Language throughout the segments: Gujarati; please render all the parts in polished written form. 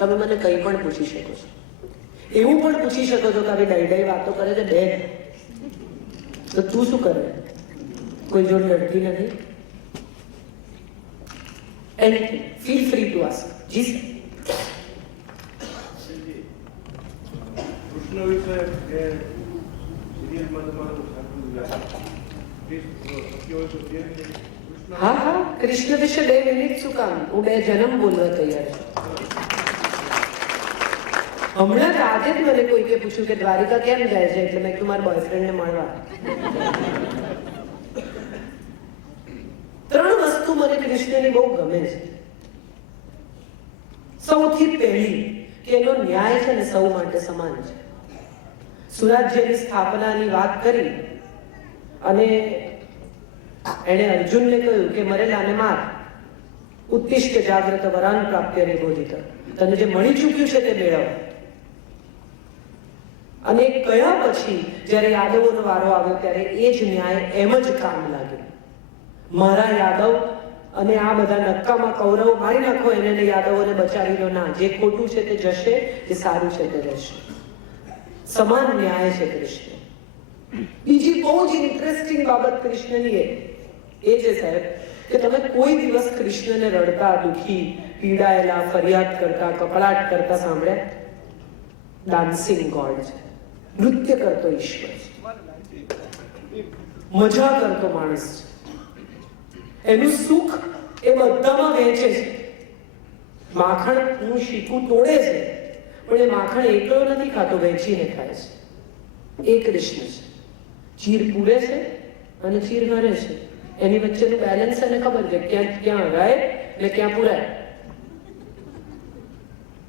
તમે મને કંઈ પણ પૂછી શકો છો. એવું પણ પૂછી શકો છો કે આવી ડાઈ વાતો કરે છે બેન, તો તું શું કરે? કોઈ જોડે લડતી નથી? Anything, feel free to ask. જી સર. કૃષ્ણ વિશે સિરિયલમાં તમારું હા હા, કૃષ્ણ વિશે 2 મિનિટ શું કામ? હું 2 જન્મ બોલવા તૈયાર છું. હમણાં જ આજે જ મને કોઈકે પૂછ્યું કે દ્વારિકા કેમ જાય છે, એટલે મેં કીધું મારા બોયફ્રેન્ડને મળવા. 3 વસ્તુ મને કૃષ્ણની બહુ ગમે છે. સૌથી પહેલી કે એનો ન્યાય છે ને સૌ માટે સમાન છે. સુરાજ્યની સ્થાપનાની વાત કરી અને એણે અર્જુનને કહ્યું કે મરેલાને માર, ઉત્તિષ્ઠ જાગ્રત વરાન પ્રાપ્ય નિબોધિત, તને જે મળી ચૂક્યું છે તે મેળવ. અને કયા પછી જ્યારે યાદવોનો વારો આવ્યો ત્યારે એ જ ન્યાય એમ જ કામ લાગ્યો. મારા યાદવ અને આ બધા નક્કામાં કૌરવ મારી નાખો એને, યાદવોને બચાવી લો. ના, જે ખોટું છે તે જશે, જે સારું છે તે રહેશે. સમાન ન્યાય છે કૃષ્ણ. બીજી બહુ જ ઇન્ટરેસ્ટિંગ બાબત કૃષ્ણની એ છે સાહેબ કે તમે કોઈ દિવસ કૃષ્ણને રડતા, દુઃખી, પીડાયેલા, ફરિયાદ કરતા, કપડાટ કરતા સાંભળ્યા? ડાન્સિંગ ગોડ છે, નૃત્ય કરતો ઈશ્વર છે, મજા કરતો માણસ છે. એનું સુખ એ બધામાં વહેંચે છે. માખણ નું શીકું તોડે છે, પણ એ માખણ એકલો નથી ખાતો, વહેંચીને ખાય છે. એ કૃષ્ણ છે. ચીર પૂરે છે અને ચીર હરે છે. એની વચ્ચેનું બેલેન્સ એને ખબર છે, ક્યાં હરાય ને ક્યાં પૂરાય.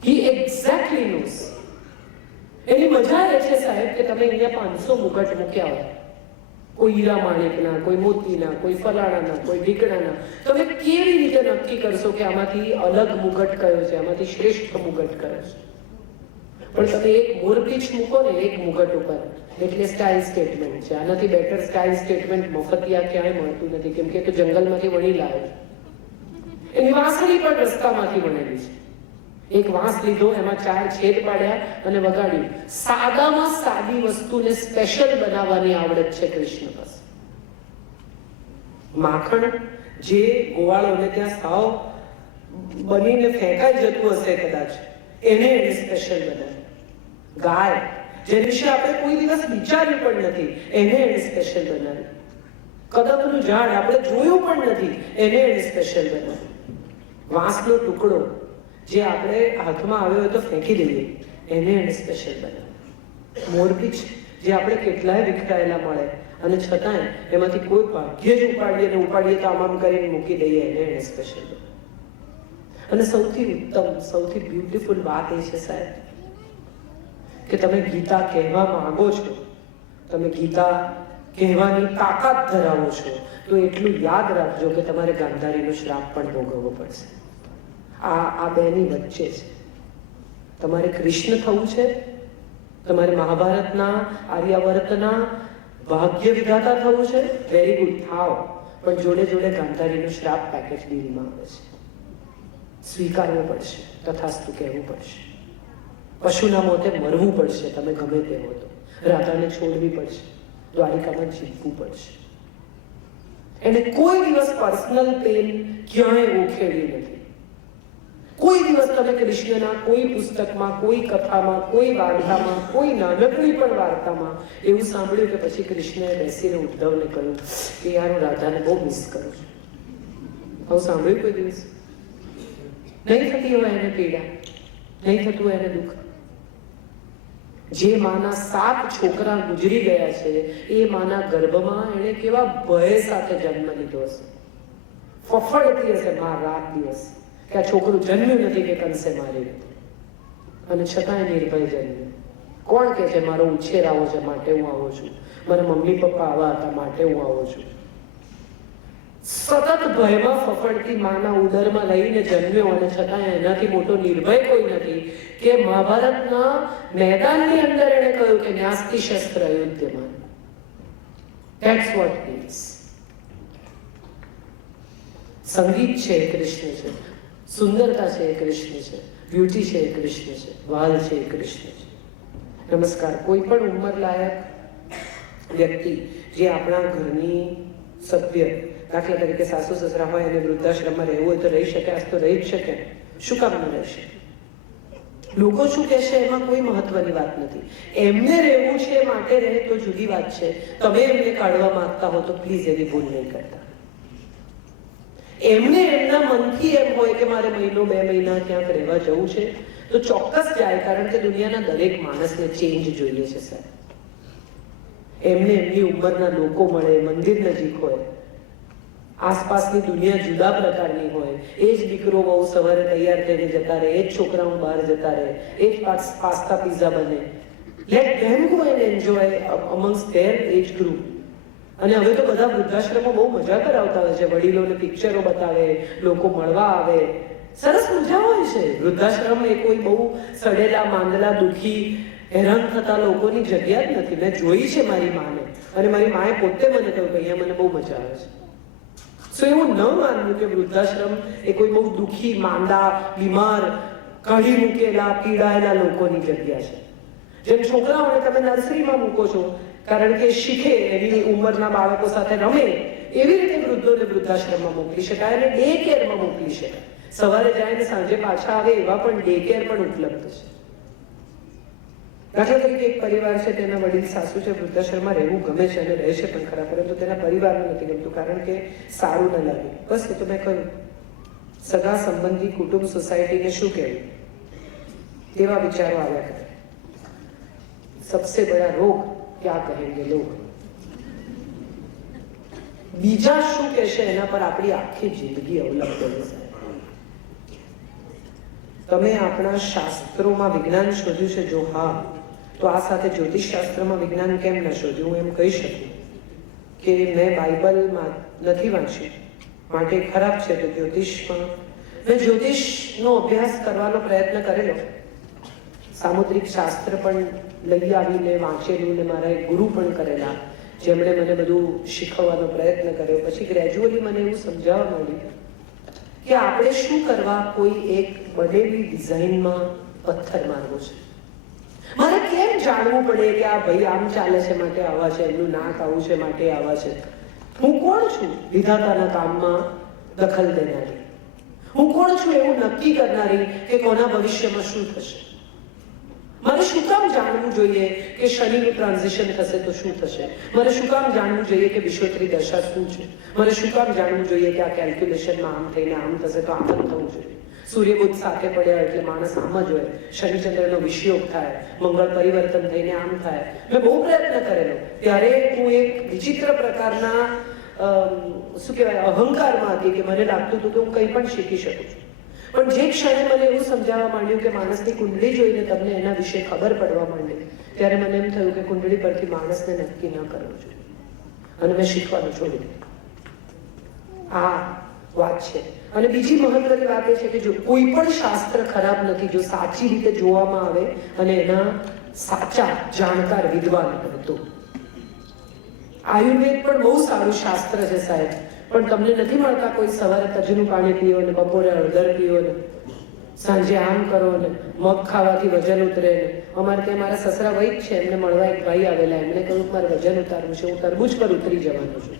હી એક્ઝેક્ટલી નોઝ. એની મજા એ છે સાહેબ કે તમે અહીંયા 500 મુગટ મૂક્યા હોય, કોઈ હીરા માણેકના, કોઈ મોતીના, કોઈ ફલાણાના, કોઈ ઢીકણાના. તમે કેવી રીતે નક્કી કરશો કે આમાંથી અલગ મુગટ કયો છે, આમાંથી શ્રેષ્ઠ મુગટ કયો છે? પણ તમે એક મોરપીંછ મૂકો ને એક મુગટ ઉપર, એટલે સ્ટાઇલ સ્ટેટમેન્ટ છે. આનાથી બેટર સ્ટાઇલ સ્ટેટમેન્ટ મફતિયા ક્યાંય મળતું નથી, કેમ કે તો જંગલમાંથી વણી લાવે છે. એની વાંસળી પણ રસ્તામાંથી વણેલી છે. એક વાંસ લીધો, એમાં 4 છેદ પાડ્યા અને વગાડ્યું. સાદામાં સાદી વસ્તુને સ્પેશિયલ બનાવવાની આવડત છે કૃષ્ણ પાસે. માખણ જે ગોવાળોને ત્યાં સાવ બનીને ફેંકાઈ જતું હશે કદાચ, એને સ્પેશિયલ બનાવ્યું. ગાય જે વિશે આપણે કોઈ દિવસ વિચાર્યું પણ નથી, એને સ્પેશિયલ બનાવ્યું. કદમનું ઝાડ આપણે જોયું પણ નથી, એને સ્પેશિયલ બનાવ્યું. વાંસનો ટુકડો જે આપણે હાથમાં આવ્યો હોય તો ફેંકી દઈએ, એને સ્પેશિયલ બનાવ્યું. મોરપીંછ જે આપણે કેટલાય વિખરાયેલા મળે અને છતાંય એમાંથી કોઈ ભાગ્યે જ ઉપાડીએ તો આમ કરીને મૂકી દઈએ, એને સ્પેશિયલ બનાવ્યું. અને સૌથી ઉત્તમ, સૌથી બ્યુટીફુલ વાત એ છે સાહેબ કે તમે ગીતા કહેવા માંગો છો, તમે ગીતા કહેવાની તાકાત ધરાવો છો, તો એટલું યાદ રાખજો કે તમારે ગાંધારીનો શ્રાપ પણ ભોગવવો પડશે. આ બેની વચ્ચે છે. તમારે કૃષ્ણ થવું છે, તમારે મહાભારતના, આર્યાવર્તના ભાગ્ય વિધાતા થવું છે, વેરી ગુડ, થાવ. પણ જોડે જોડે ગાંધારીનો શ્રાપ પેકેજ ડીલમાં આવે છે. સ્વીકારવું પડશે, તથાસ્તુ કહેવું પડશે. પશુના મોતે મરવું પડશે, તમે ગમે તે હો તો. રાધાને છોડવી પડશે, દ્વારિકામાં જીતવું પડશે. એને કોઈ દિવસ પર્સનલ પેન ક્યાંય ઉખેડી નથી. કોઈ દિવસ તમે કૃષ્ણના કોઈ પુસ્તકમાં, કોઈ કથામાં, કોઈ વાર્તામાં, કોઈ નાનકડી પણ વાર્તામાં એવું સાંભળ્યું કે પછી કૃષ્ણએ બેસીને ઉદ્ધવને કહ્યું કે યાર હું રાધાને બહુ મિસ કરું છું? આવું સાંભળ્યું કોઈ દિવસ? નહીં થતી હોય એને પીડા, નહીં થતું હોય એને દુઃખ. જે માના 7 છોકરા ગુજરી ગયા છે, એ માના ગર્ભમાં એને કેવા ભય સાથે જન્મ લીધો હશે. ફફડતી હશે મા રાત દિવસ કે આ છોકરું જન્મ્યું નથી કે કંસે મારી લીધું, અને છતાંય નિર્ભય જન્મ્યું. કોણ કે છે મારો ઉછેર આવો છે માટે હું આવો છું, મારા મમ્મી પપ્પા આવા હતા માટે હું આવો છું. સતત ભયમાં ફફડતી માના ઉદરમાં લઈને જન્મ્યો, અને છતાં એનાથી મોટો નિર્ભય કોઈ નથી કે મહાભારતના મેદાનની અંદર એણે કહ્યું કે ન્યાસ્તિ શસ્ત્ર યુદ્ધમાં. That's vote means. સંગીત છે એ કૃષ્ણ છે, સુંદરતા છે એ કૃષ્ણ છે, બ્યુટી છે એ કૃષ્ણ છે, વાલ છે એ કૃષ્ણ છે. નમસ્કાર. કોઈ પણ ઉંમરલાયક વ્યક્તિ જે આપણા ઘરની સભ્ય, દાખલા તરીકે સાસુ સસરા હોય અને વૃદ્ધાશ્રમમાં રહેવું હોય તો રહી શકે, આજ તો રહી જ શકે. શું કામ ન રહી શકે? લોકો શું કહેશે એમાં કોઈ મહત્વની વાત નથી. એમને રહેવું છે માટે રહે તો જુદી વાત છે. તમે એમને કાઢવા માંગતા હો તો પ્લીઝ એવી ભૂલ નહીં કરતા. એમને એમના મનથી એમ હોય કે મારે મહિનો 2 મહિના ક્યાંક રહેવા જવું છે તો ચોક્કસ જાય, કારણ કે દુનિયાના દરેક માણસને ચેન્જ જોઈએ છે સાહેબ. એમને એમની ઉંમરના લોકો મળે, મંદિર નજીક હોય, આસપાસની દુનિયા જુદા પ્રકારની હોય, એ જ દીકરો બહુ સવારે તૈયાર થઈને જતા રહે, એ જ છોકરાઓ બહાર જતા રહે, એ જ પાસ્તા પીઝા બને. Let them go and enjoy amongst their age group. અને હવે તો બધા વૃદ્ધાશ્રમો બહુ મજા કરાવતા હોય છે. વડીલોને પિક્ચરો બતાવે, લોકો મળવા આવે, સરસ મજા હોય છે. વૃદ્ધાશ્રમ એ કોઈ બહુ સડેલા, માંદલા, દુઃખી, હેરાન થતા લોકોની જગ્યા જ નથી. મેં જોઈ છે મારી માને, અને મારી માએ પોતે મને કહ્યું કે અહીંયા મને બહુ મજા આવે છે. સો એવું ન માનવું કે વૃદ્ધાશ્રમ એ કોઈ બહુ દુઃખી, માંદા, બીમાર, કાઢી મૂકેલા, પીડાયેલા લોકોની જગ્યા છે. જેમ છોકરાઓને તમે નર્સરીમાં મૂકો છો કારણ કે શીખે, એની ઉંમરના બાળકો સાથે રમે, એવી રીતે વૃદ્ધોને વૃદ્ધાશ્રમમાં મોકલી શકાય અને ડે કેરમાં મોકલી શકાય. સવારે જાય ને સાંજે પાછા આવે એવા પણ ડે કેર પણ ઉપલબ્ધ છે. દાખલા તરીકે એક પરિવાર છે, તેના વડીલ સાસુ છે, વૃદ્ધાશ્રમમાં રહેવું ગમે છે અને રહે છે પણ ખરા, પરંતુ તેના પરિવારને નથી ગમતું કારણ કે સારું ન લાગે. બસ એ તો મેં કહ્યું, સગા સંબંધી, કુટુંબ, સોસાયટીને શું કહેવું, તેવા વિચારો આવ્યા કરે. સબસે બડા રોગ ક્યાં કહેંગે લોગ. બીજા શું કહેશે એના પર આપણી આખી જિંદગી અવલંબેલી છે. તમે આપણા શાસ્ત્રોમાં વિજ્ઞાન શોધ્યું છે? જો હા, તો આ સાથે જ્યોતિષ શાસ્ત્રમાં વિજ્ઞાન કેમ ન શોધ્યું? હું એમ કહી શકું કે મેં બાઇબલમાં નથી વાંચ્યું માટે ખરાબ છે. તો જ્યોતિષમાં મેં જ્યોતિષનો અભ્યાસ કરવાનો પ્રયત્ન કરેલો, સામુદ્રિક શાસ્ત્ર પણ લઈ આવીને વાંચેલું, ને મારા એક ગુરુ પણ કરેલા, જેમણે મને બધું શીખવવાનો પ્રયત્ન કર્યો. પછી ગ્રેજ્યુઅલી મને એવું સમજાવવા માંડ્યું કે આપણે શું કરવા કોઈ એક બનેલી ડિઝાઇનમાં પથ્થર મારવો છે. મારે કેમ જાણવું પડે કે આ ભાઈ આમ ચાલે છે માટે આવા છે, એમનું નાક આવું છે માટે આવા છે? હું કોણ છું વિધાતાના કામમાં દખલ દેનારી? હું કોણ છું એવું નક્કી કરનારી કે કોના ભવિષ્યમાં શું થશે? મારે શું કામ જાણવું જોઈએ કે શનિનું ટ્રાન્ઝિશન થશે તો શું થશે? મારે શું કામ જાણવું જોઈએ કે વિશ્વત્રી દશા શું છે? મારે શું કામ જાણવું જોઈએ કે આ કેલ્ક્યુલેશનમાં આમ થઈને આમ થશે તો આમ થવું જોઈએ? સૂર્ય બુધ સાથે પડ્યા એટલે માણસ આમ જ હોય, શનિચંદ્રનો વિષયોગ થાય, મંગળ પરિવર્તન થઈને આમ થાય. મેં બહુ પ્રયત્ન કરેલો. ત્યારે હું એક વિચિત્ર પ્રકારના શું કહેવાય, અહંકારમાં હતી કે મને લાગતું હતું કે હું કંઈ પણ શીખી શકું છું. પણ જે ક્ષણે મને એવું સમજાવવા માંડ્યું કે માણસની કુંડળી જોઈને તમને એના વિશે ખબર પડવા માંડે, ત્યારે મને એમ થયું કે કુંડળી પરથી માણસને નક્કી ન કરવું જોઈએ, અને મેં શીખવાનું છોડી દીધું. આ વાત છે. અને બીજી મહત્વની વાત એ છે કે જો કોઈ પણ શાસ્ત્ર ખરાબ નથી જો સાચી રીતે જોવામાં આવે અને એના સાચા જાણકાર વિદ્વાન હોય તો. આયુર્વેદ પણ બહુ સારું શાસ્ત્ર છે સાહેબ, પણ તમને નથી મળતા કોઈ સવારે તજનું પાણી પીઓ ને બપોરે હળદર પીઓ ને સાંજે આમ કરો ને મગ ખાવાથી વજન ઉતરે ને. અમારે ત્યાં મારા સસરા વૈદ છે, એમને મળવા એક ભાઈ આવેલા, એમને કહ્યું કે મારે વજન ઉતારવું છે, હું તરબૂચ પર ઉતરી જવાનું છું.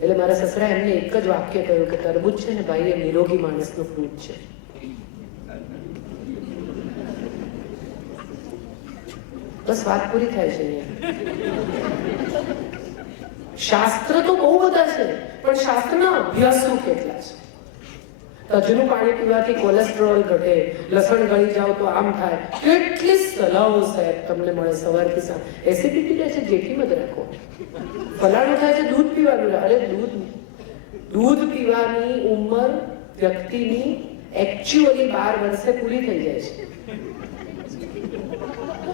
એટલે મારા સસરા એમને એક જ વાક્ય કહ્યું કે તરબૂચ છે ને ભાઈ એ નિરોગી માણસનું ફ્રૂટ છે. બસ વાત પૂરી થાય છે અહીંયા. શાસ્ત્ર તો બહુ બધા છે, પણ શાસ્ત્રના અભ્યાસો કેટલા છે? તજનું પાણી પીવાથી કોલેસ્ટ્રોલ ઘટે, લસણ ગળી જાવ તો આમ થાય, કેટલી સલાહો સાહેબ તમને મળે સવારથી સાંજ. એસિડિટી રહે છે જેટલી મત રાખો, ફલાણું થાય છે દૂધ પીવાનું. અરે દૂધ પીવાની ઉંમર વ્યક્તિની એકચ્યુઅલી 12 વર્ષે પૂરી થઈ જાય છે.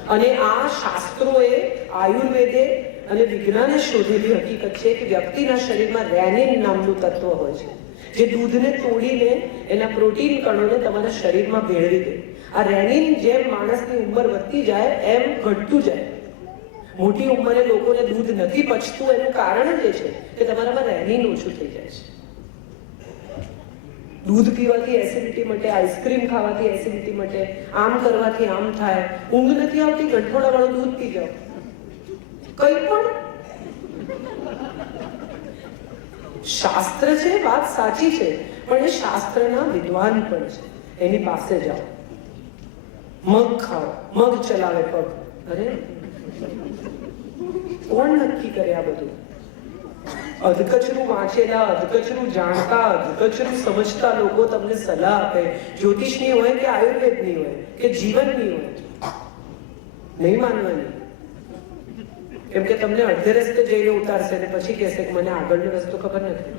અને આ શાસ્ત્રોએ, આયુર્વેદે અને વિજ્ઞાને શોધેલી હકીકત છે કે વ્યક્તિના શરીરમાં રેનિન નામનું તત્વ હોય છે, જે દૂધને તોડીને એના પ્રોટીન કણોને તમારા શરીરમાં ભેળવી દે. આ રેનિન જેમ માણસની ઉંમર વધતી જાય એમ ઘટતું જાય. મોટી ઉંમરે લોકોને દૂધ નથી પચતું, એનું કારણ જ એ છે કે તમારામાં રેનિન ઓછું થઈ જાય છે. દૂધ પીવાથી એસિડિટી મટે, આઈસ્ક્રીમ ખાવાથી એસિડિટી મટે, આમ કરવાથી આમ થાય, ઊંઘ નથી આવતી ગંઠોડાવાળું દૂધ પી જાઓ, કંઈ પણ. શાસ્ત્ર છે, વાત સાચી છે, પણ એ શાસ્ત્રના વિદ્વાન પણ છે, એની પાસે જાઓ. મગ ખાઓ, મગ ચલાવે પગ. અરે કોણ નક્કી કરે આ બધું? અધકચરું વાંચેલા, અધકચરું જાણતા, અધકચરું સમજતા લોકો તમને સલાહ આપે, જ્યોતિષની હોય કે આયુર્વેદની હોય કે જીવનની હોય, નહીં માનવાની. કેમ કે તમને અડધે રસ્તે જઈને ઉતારશે અને પછી કહેશે કે મને આગળનો રસ્તો ખબર નથી.